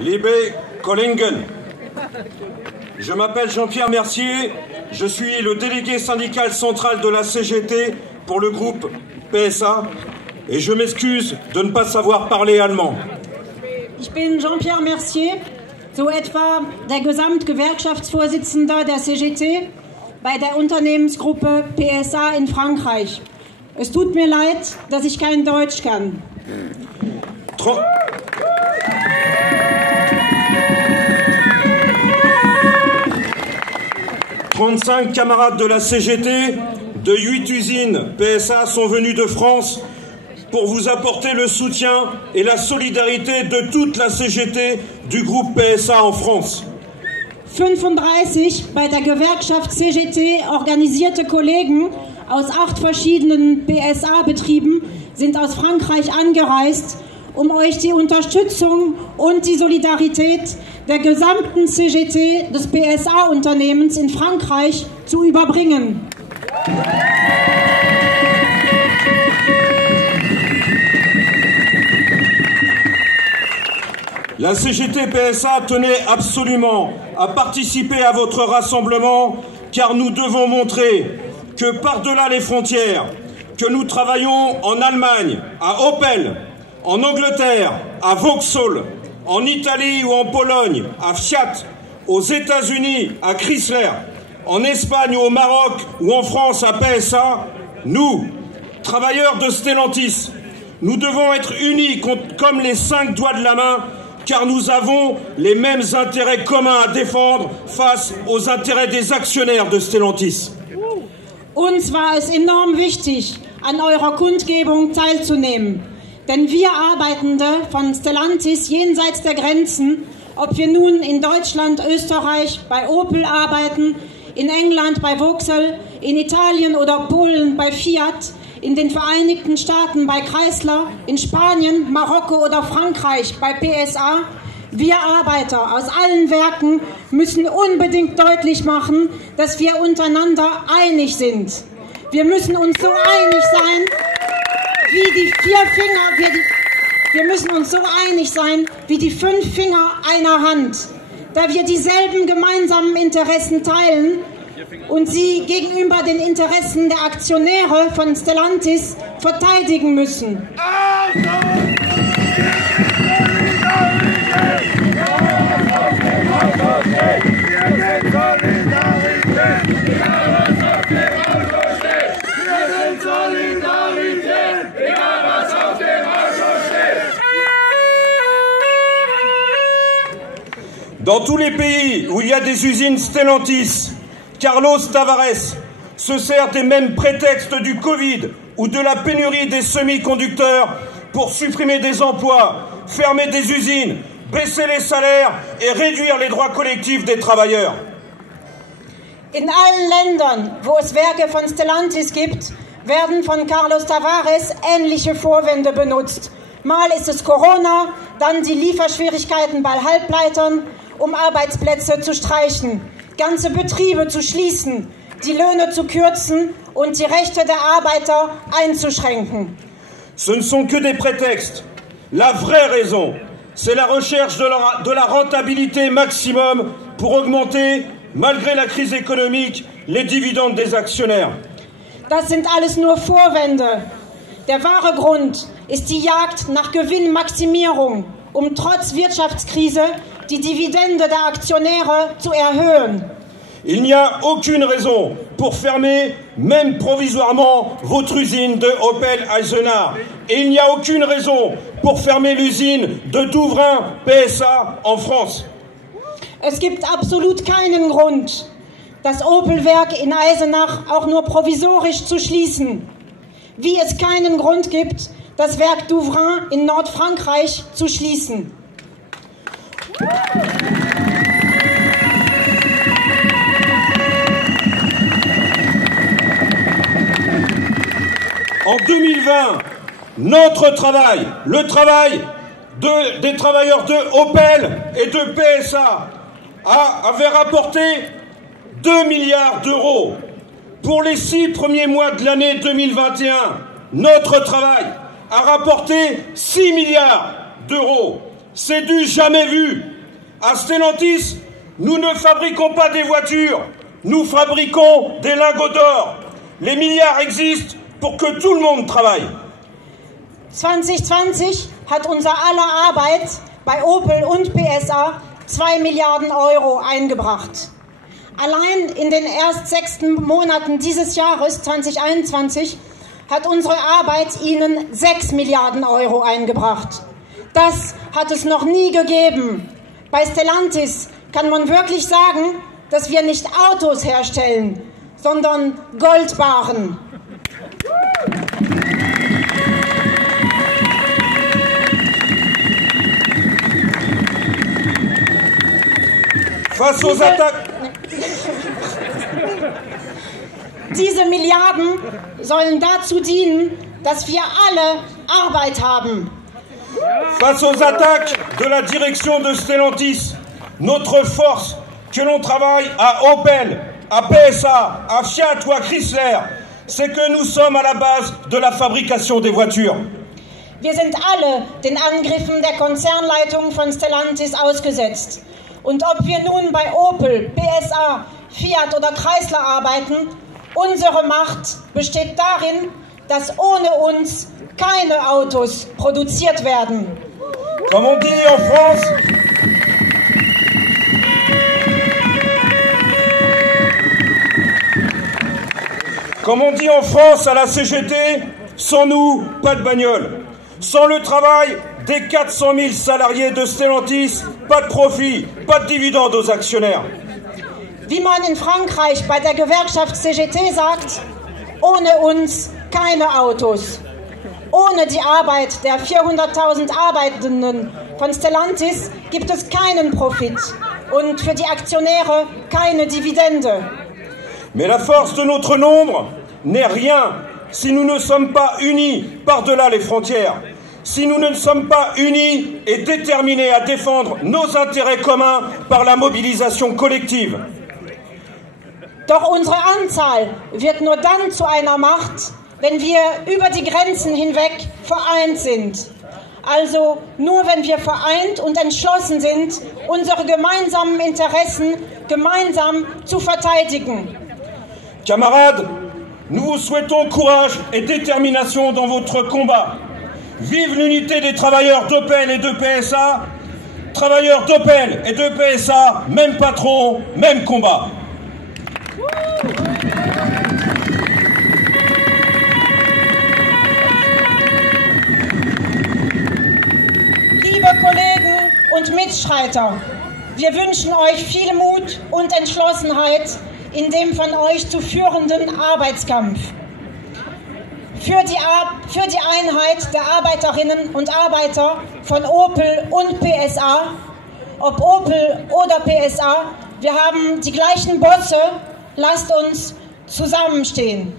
Liebe Kollegen, je m'appelle Jean-Pierre Mercier, je suis le délégué syndical central de la CGT pour le groupe PSA et je m'excuse de ne pas savoir parler allemand. Ich bin Jean-Pierre Mercier, so etwa der Gesamtgewerkschaftsvorsitzende der CGT bei der Unternehmensgruppe PSA in Frankreich. Es tut mir leid, dass ich kein Deutsch kann. 35 camarades de la CGT de 8 usines PSA sont venus de France pour vous apporter le soutien et la solidarité de toute la CGT du groupe PSA en France. 35 bei der Gewerkschaft CGT organisierte Kollegen aus 8 verschiedenen PSA-Betrieben sind aus Frankreich angereist, um euch die Unterstützung und die Solidarität der gesamten CGT des PSA-Unternehmens in Frankreich zu überbringen. La CGT PSA tenait absolument à participer à votre rassemblement car nous devons montrer que par-delà les frontières, que nous travaillons en Allemagne, à Opel, en Angleterre, à Vauxhall, en Italie ou en Pologne, à Fiat, aux États-Unis, à Chrysler, en Espagne ou au Maroc ou en France à PSA, nous, travailleurs de Stellantis, nous devons être unis comme les 5 doigts de la main car nous avons les mêmes intérêts communs à défendre face aux intérêts des actionnaires de Stellantis. Uns war es enorm wichtig, an eurer Kundgebung teilzunehmen. Denn wir Arbeitende von Stellantis jenseits der Grenzen, ob wir nun in Deutschland, Österreich bei Opel arbeiten, in England bei Vauxhall, in Italien oder Polen bei Fiat, in den Vereinigten Staaten bei Chrysler, in Spanien, Marokko oder Frankreich bei PSA, wir Arbeiter aus allen Werken müssen unbedingt deutlich machen, dass wir untereinander einig sind. Wir müssen uns so einig sein, wie die 4 Finger, wir müssen uns so einig sein wie die 5 Finger einer Hand, da wir dieselben gemeinsamen Interessen teilen und sie gegenüber den Interessen der Aktionäre von Stellantis verteidigen müssen. Dans tous les pays où il y a des usines Stellantis, Carlos Tavares se sert des mêmes prétextes du Covid ou de la pénurie des semi-conducteurs pour supprimer des emplois, fermer des usines, baisser les salaires et réduire les droits collectifs des travailleurs. In allen Ländern, wo es Werke von Stellantis gibt, werden von Carlos Tavares ähnliche Vorwände benutzt. Mal ist es Corona, dann die Lieferschwierigkeiten bei Halbleitern, um Arbeitsplätze zu streichen, ganze Betriebe zu schließen, die Löhne zu kürzen und die Rechte der Arbeiter einzuschränken. Ce ne sont que des prétextes. La vraie raison, c'est la recherche de la rentabilité maximum pour augmenter, malgré la crise économique, les dividendes des actionnaires. Das sind alles nur Vorwände. Der wahre Grund ist die Jagd nach Gewinnmaximierung, um trotz Wirtschaftskrise die Dividende der Aktionäre zu erhöhen. Il n'y a aucune raison pour fermer, même provisoirement, votre usine de Opel Eisenach. Et il n'y a aucune raison pour fermer l'usine de Douvrin PSA en France. Es gibt absolut keinen Grund, das Opel-Werk in Eisenach auch nur provisorisch zu schließen. Wie es keinen Grund gibt, das Werk Douvrin in Nordfrankreich zu schließen. En 2020, notre travail, le travail des travailleurs de Opel et de PSA avait rapporté 2 milliards d'euros. Pour les 6 premiers mois de l'année 2021, notre travail a rapporté 6 milliards d'euros. C'est du jamais vu. À Stellantis, nous ne fabriquons pas des voitures, nous fabriquons des lingots d'or. Les milliards existent pour que tout le monde travaille. 2020 hat unser aller Arbeit bei Opel und PSA 2 Milliarden Euro eingebracht. Allein in den erst 6 Monaten dieses Jahres 2021 hat unsere Arbeit ihnen 6 Milliarden Euro eingebracht. Das hat es noch nie gegeben. Bei Stellantis kann man wirklich sagen, dass wir nicht Autos herstellen, sondern Goldbarren. Face aux attaques. Diese Milliarden sollen dazu dienen, dass wir alle Arbeit haben. Face aux attaques de la direction de Stellantis, notre force, que l'on travaille à Opel, à PSA, à Fiat ou à Chrysler, c'est que nous sommes à la base de la fabrication des voitures. Wir sind alle den Angriffen der Konzernleitung von Stellantis ausgesetzt. Und ob wir nun bei Opel, PSA, Fiat oder Chrysler arbeiten, unsere Macht besteht darin, dass ohne uns keine Autos produziert werden. Comme on dit en France, à la CGT, sans nous, pas de bagnole. Sans le travail des 400 000 salariés de Stellantis, pas de profit, pas de dividendes aux actionnaires. Wie man in Frankreich bei der Gewerkschaft CGT sagt, ohne uns keine Autos. Ohne die Arbeit der 400.000 Arbeitenden von Stellantis gibt es keinen Profit und für die Aktionäre keine Dividende. Mais la force de notre nombre n'est rien si nous ne sommes pas unis par-delà les frontières, si nous ne sommes pas unis et déterminés à défendre nos intérêts communs par la mobilisation collective. Doch unsere Anzahl wird nur dann zu einer Macht, wenn wir über die Grenzen hinweg vereint sind. Also nur wenn wir vereint und entschlossen sind, unsere gemeinsamen Interessen gemeinsam zu verteidigen. Camarades, nous vous souhaitons courage et détermination dans votre combat. Vive l'unité des travailleurs d'Opel et de PSA. Travailleurs d'Opel et de PSA, même patron, même combat. Liebe Kollegen und Mitstreiter, wir wünschen euch viel Mut und Entschlossenheit in dem von euch zu führenden Arbeitskampf. Für die Einheit der Arbeiterinnen und Arbeiter von Opel und PSA, ob Opel oder PSA, wir haben die gleichen Bosse, lasst uns zusammenstehen.